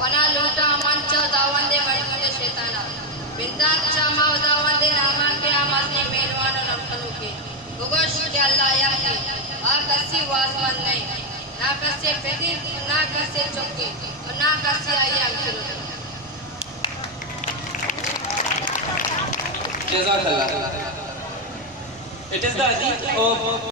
Wana luta mancha dawande mardunde shetana. Bintan chama dawande nama ke amasne melwana namtanu ke. Bugosh ke Allah yakni. Akasi wasman nahi. Na kasse pedi, na kasse chokki, na kasse ayam kilo. Jazakallah. It is the hadith of